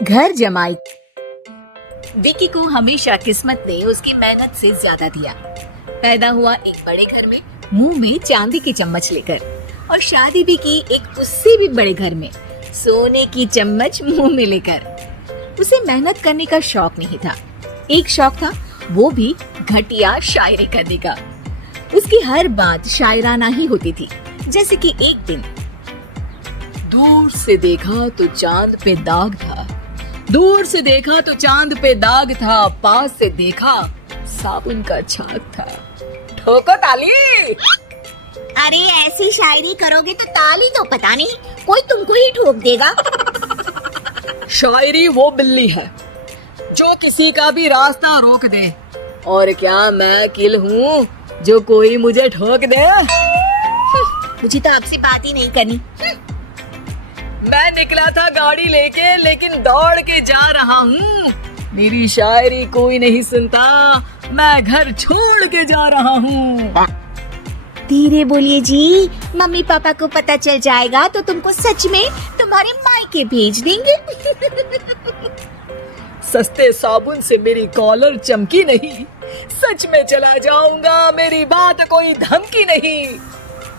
घर जमाई। विकी को हमेशा किस्मत ने उसकी मेहनत से ज्यादा दिया। पैदा हुआ एक बड़े घर में, मुंह में चांदी की चम्मच लेकर, और शादी भी की एक उससे भी बड़े घर में, सोने की चम्मच मुंह में लेकर। उसे मेहनत करने का शौक नहीं था, एक शौक था, वो भी घटिया शायरी करने का। उसकी हर बात शायराना ही होती थी। जैसे कि एक दिन, दूर से देखा तो चांद पे दाग था, दूर से देखा तो चांद पे दाग था, पास से देखा साबुन का छाग था। ठोको ताली। अरे ऐसी शायरी करोगे तो ताली तो पता नहीं, कोई तुमको ही ठोक देगा। शायरी वो बिल्ली है जो किसी का भी रास्ता रोक दे, और क्या मैं किल हूँ जो कोई मुझे ठोक दे। मुझे तो आपसे बात ही नहीं करनी। मैं निकला था गाड़ी लेके, लेकिन दौड़ के जा रहा हूँ। मेरी शायरी कोई नहीं सुनता, मैं घर छोड़ के जा रहा हूँ। धीरे बोलिए जी, मम्मी पापा को पता चल जाएगा तो तुमको सच में तुम्हारे मायके भेज देंगे। सस्ते साबुन से मेरी कॉलर चमकी नहीं, सच में चला जाऊंगा, मेरी बात कोई धमकी नहीं।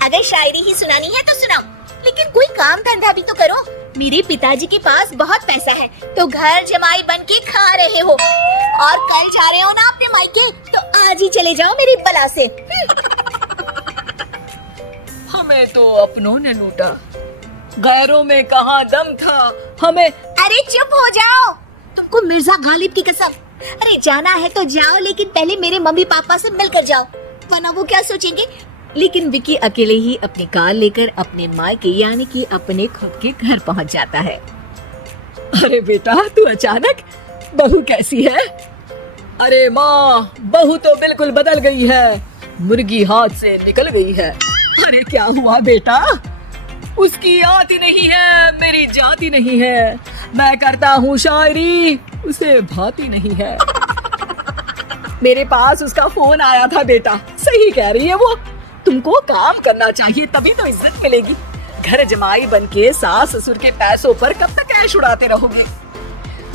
अगर शायरी ही सुनानी है तो सुनाओ, लेकिन कोई काम धंधा भी तो करो। मेरे पिताजी के पास बहुत पैसा है, तो घर जमाई बन के खा रहे हो, और कल जा रहे हो ना अपने मायके, तो आज ही चले जाओ मेरी बला से। हमें तो अपनों ने लूटा, गैरों में कहाँ दम था हमें। अरे चुप हो जाओ, तुमको मिर्जा गालिब की कसम। अरे जाना है तो जाओ, लेकिन पहले मेरे मम्मी पापा से मिलकर जाओ, वरना वो क्या सोचेंगे। लेकिन विकी अकेले ही अपनी कार लेकर अपने मायके यानी कि अपने खुद के घर पहुंच जाता है। अरे बेटा, तू अचानक, बहू कैसी है? अरे माँ, बहू तो बिल्कुल बदल गई है, मुर्गी हाथ से निकल गई है। अरे क्या हुआ बेटा? उसकी आती नहीं है, मेरी जाती नहीं है, मैं करता हूँ शायरी, उसे भाती नहीं है। मेरे पास उसका फोन आया था बेटा, सही कह रही है वो, तुमको काम करना चाहिए तभी तो इज्जत मिलेगी। घर जमाई बनके सास ससुर के पैसों पर कब तक ऐश उड़ाते रहोगे?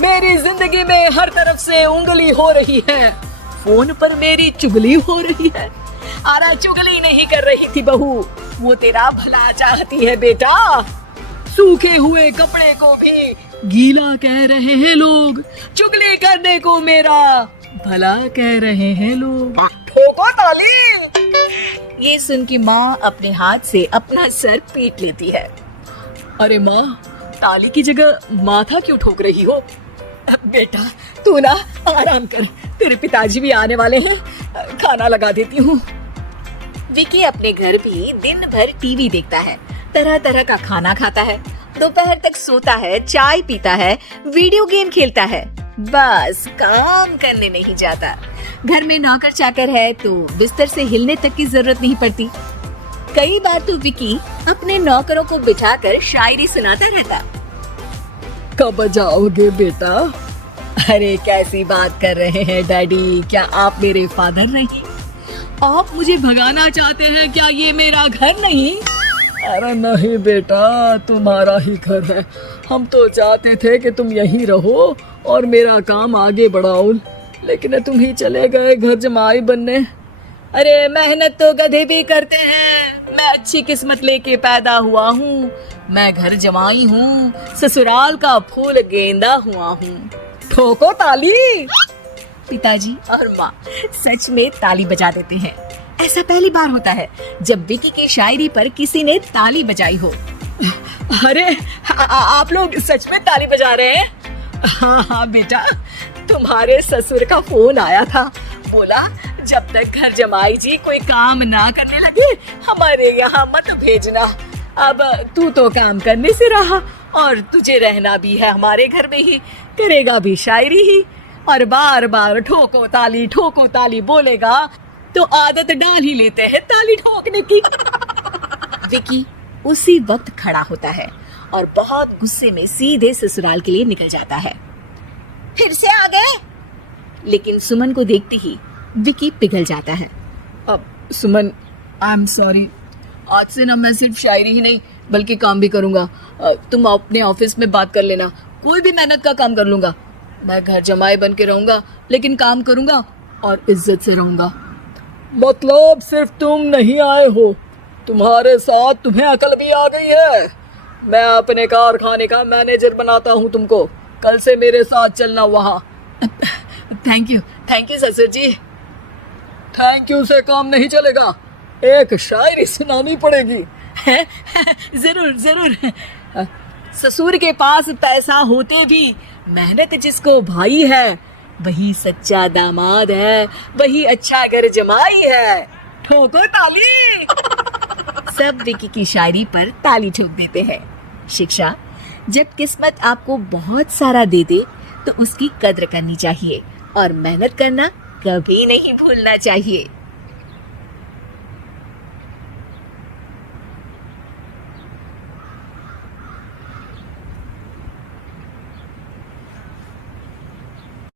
मेरी जिंदगी में हर तरफ से उंगली हो रही है, फोन पर मेरी चुगली हो रही है। अरे चुगली नहीं कर रही थी बहू, वो तेरा भला चाहती है बेटा। सूखे हुए कपड़े को भी गीला कह रहे हैं लोग, चुगली करने को मेरा भला कह रहे हैं लोग। ठोको ताली। ये सुन की माँ अपने हाथ से अपना सर पीट लेती है। अरे माँ, ताली की जगह माथा क्यों ठोक रही हो? बेटा तू ना आराम कर, तेरे पिताजी भी आने वाले हैं, खाना लगा देती हूँ। विकी अपने घर भी दिन भर टीवी देखता है, तरह तरह का खाना खाता है, दोपहर तक सोता है, चाय पीता है, वीडियो गेम खेलता है, बस काम करने नहीं जाता। घर में नौकर चाकर है तो बिस्तर से हिलने तक की जरूरत नहीं पड़ती। कई बार तो विकी अपने नौकरों को बिठाकर शायरी सुनाता रहता। कब जाओगे बेटा? अरे कैसी बात कर रहे हैं डैडी, क्या आप मेरे फादर नहीं? आप मुझे भगाना चाहते हैं क्या? ये मेरा घर नहीं। अरे नहीं बेटा, तुम्हारा ही घर है, हम तो चाहते थे कि तुम यहीं रहो और मेरा काम आगे बढ़ाओ, लेकिन तुम ही चले गए घर जमाई बनने। अरे मेहनत तो गधे भी करते हैं, मैं अच्छी किस्मत लेके पैदा हुआ हूँ, मैं घर जमाई हूँ, ससुराल का फूल गेंदा हुआ हूँ। ठोको ताली। पिताजी और माँ सच में ताली बजा देते हैं। ऐसा पहली बार होता है जब विकी के शायरी पर किसी ने ताली बजाई हो। अरे आप लोग सच में ताली बजा रहे हैं? हाँ हाँ बेटा, तुम्हारे ससुर का फोन आया था, बोला जब तक घर जमाई जी कोई काम ना करने लगे हमारे यहाँ मत भेजना। अब तू तो काम करने से रहा और तुझे रहना भी है हमारे घर में ही, करेगा भी शायरी ही, और बार बार ठोको ताली बोलेगा तो आदत डाल ही लेते हैं ताली ठोकने की। विकी उसी वक्त खड़ा होता है और बहुत गुस्से में सीधे ससुराल के लिए निकल जाता है। फिर से आ गए? लेकिन सुमन को देखते ही विकी पिघल जाता है। अब सुमन, आई एम सॉरी, आज से ना मैं सिर्फ शायरी ही नहीं बल्कि काम भी करूँगा। तुम अपने ऑफिस में बात कर लेना, कोई भी मेहनत का काम कर लूँगा। मैं घर जमाई बन के रहूँगा, लेकिन काम करूँगा और इज्जत से रहूँगा। मतलब सिर्फ तुम नहीं आए हो, तुम्हारे साथ तुम्हें अकल भी आ गई है। मैं अपने कारखाने का मैनेजर बनाता हूँ तुमको, कल से मेरे साथ चलना वहाँ। थैंक यू ससुर जी। थैंक यू से काम नहीं चलेगा, एक शायरी सुनानी पड़ेगी। जरूर। ससुर के पास पैसा होते भी मेहनत जिसको भाई है, वही सच्चा दामाद है, वही अच्छा घर जमाई है। ठोको ताली। सब विकी की शायरी पर ताली ठोक देते हैं। शिक्षा, जब किस्मत आपको बहुत सारा दे दे तो उसकी कद्र करनी चाहिए और मेहनत करना कभी नहीं भूलना चाहिए।